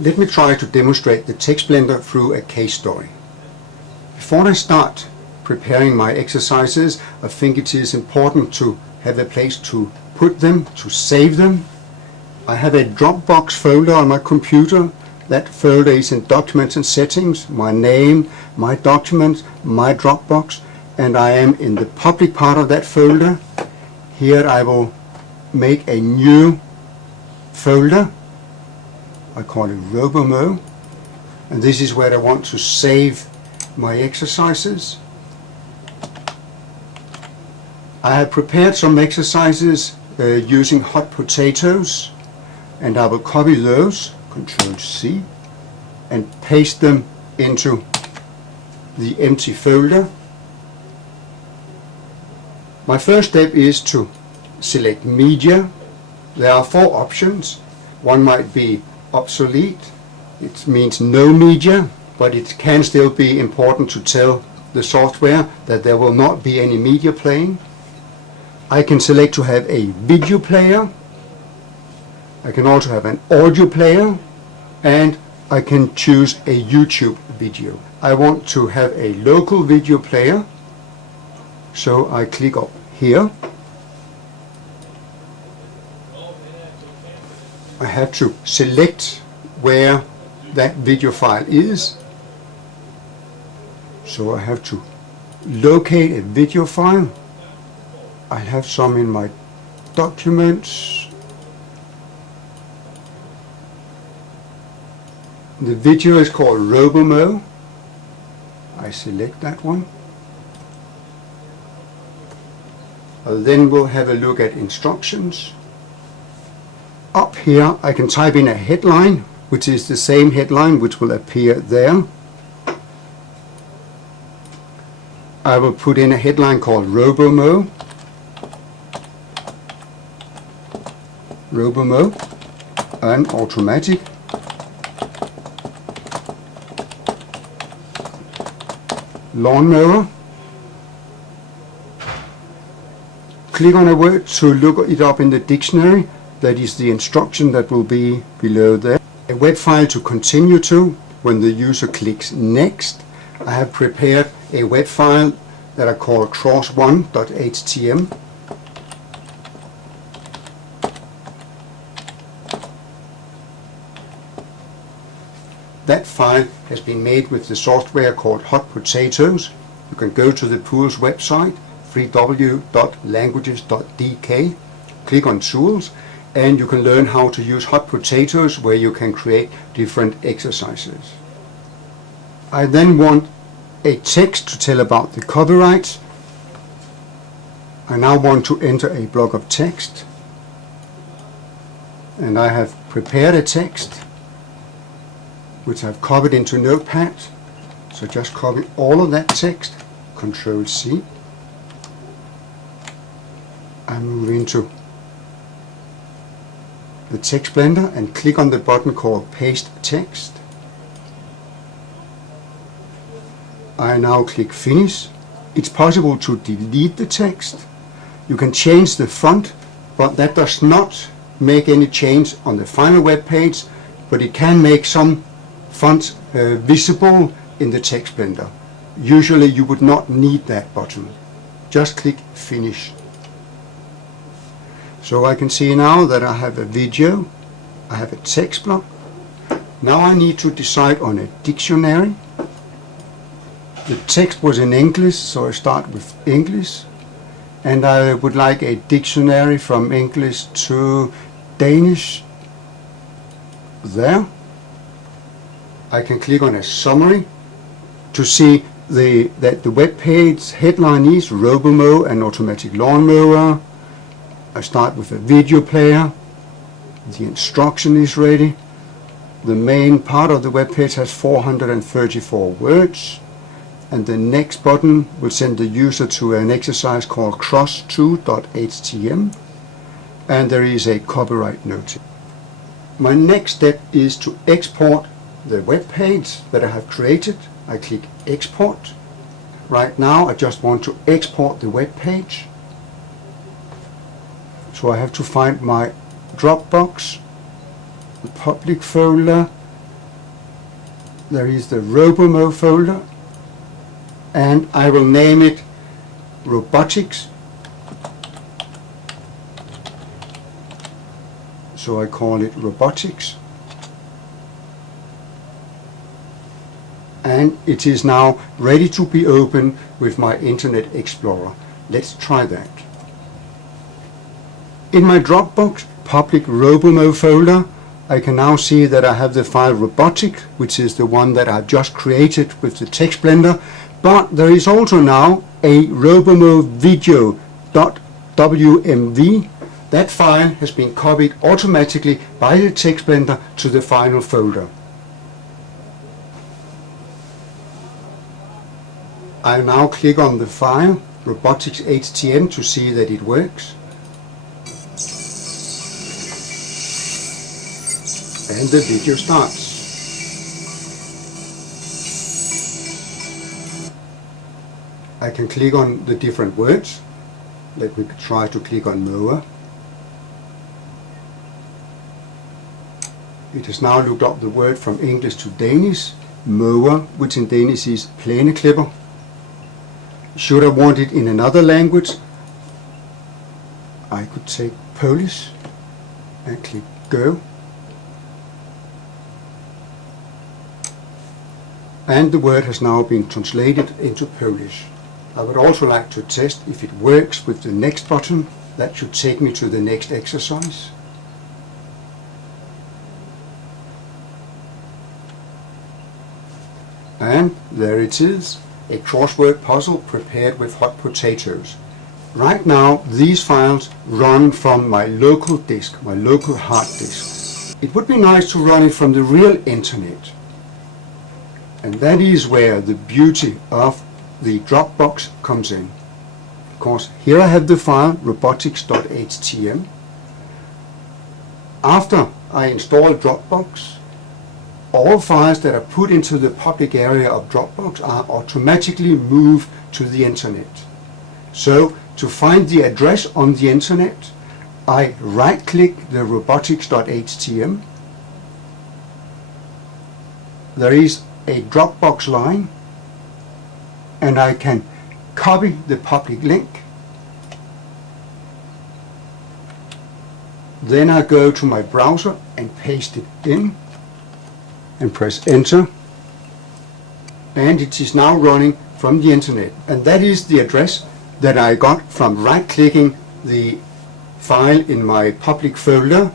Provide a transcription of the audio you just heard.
Let me try to demonstrate the TextBlender through a case story. Before I start preparing my exercises, I think it is important to have a place to put them, to save them. I have a Dropbox folder on my computer. That folder is in Documents and Settings, my name, my documents, my Dropbox, and I am in the public part of that folder. Here I will make a new folder. I call it RoboMo, and this is where I want to save my exercises. I have prepared some exercises using hot potatoes, and I will copy those, Ctrl+C, and paste them into the empty folder. My first step is to select media. There are 4 options. One might be obsolete. It means no media, but it can still be important to tell the software that there will not be any media playing. I can select to have a video player. I can also have an audio player, and I can choose a YouTube video. I want to have a local video player, so I click up here. I have to select where that video file is. So I have to locate a video file. I have some in my documents. The video is called RoboMo. I select that one. Then we'll have a look at instructions. Up here I can type in a headline, which is the same headline which will appear there. I will put in a headline called RoboMo. RoboMo, an automatic lawnmower. Click on a word to look it up in the dictionary. That is the instruction that will be below there. A web file to continue to when the user clicks next. I have prepared a web file that I call cross1.htm. That file has been made with the software called Hot Potatoes. You can go to the pool's website, www.languages.dk, click on Tools, and you can learn how to use Hot Potatoes, where you can create different exercises. I then want a text to tell about the copyright. I now want to enter a block of text, and I have prepared a text which I've copied into Notepad. So just copy all of that text, Ctrl+C. I move into the TextBlender and click on the button called Paste Text. I now click Finish. It's possible to delete the text. You can change the font, but that does not make any change on the final web page, but it can make some fonts visible in the TextBlender. Usually you would not need that button. Just click Finish. So I can see now that I have a video, I have a text block. Now I need to decide on a dictionary. The text was in English, so I start with English, and I would like a dictionary from English to Danish. There. I can click on a summary to see that the web page headline is RoboMo, an automatic lawnmower. I start with a video player. The instruction is ready. The main part of the web page has 434 words, and the next button will send the user to an exercise called cross2.htm, and there is a copyright notice. My next step is to export the web page that I have created. I click Export. Right now I just want to export the web page. So I have to find my Dropbox, the public folder, there is the Robomo folder, and I will name it Robotics. So I call it Robotics. And it is now ready to be opened with my Internet Explorer. Let's try that. In my Dropbox public Robomo folder, I can now see that I have the file Robotic, which is the one that I've just created with the TextBlender, but there is also now a Robomo video.wmv. That file has been copied automatically by the TextBlender to the final folder. I now click on the file Robotics HTM to see that it works. And the video starts. I can click on the different words. Let me try to click on mower. It has now looked up the word from English to Danish, mower, which in Danish is plæneklipper. Should I want it in another language, I could take Polish and click go. And the word has now been translated into Polish. I would also like to test if it works with the next button. That should take me to the next exercise. And there it is, a crossword puzzle prepared with hot potatoes. Right now these files run from my local disk, my local hard disk. It would be nice to run it from the real internet. And that is where the beauty of the Dropbox comes in. Of course, here I have the file robotics.htm. After I install Dropbox, all files that are put into the public area of Dropbox are automatically moved to the internet. So to find the address on the internet, I right-click the robotics.htm. There is a Dropbox line, and I can copy the public link. Then I go to my browser and paste it in and press enter, and it is now running from the internet. And that is the address that I got from right-clicking the file in my public folder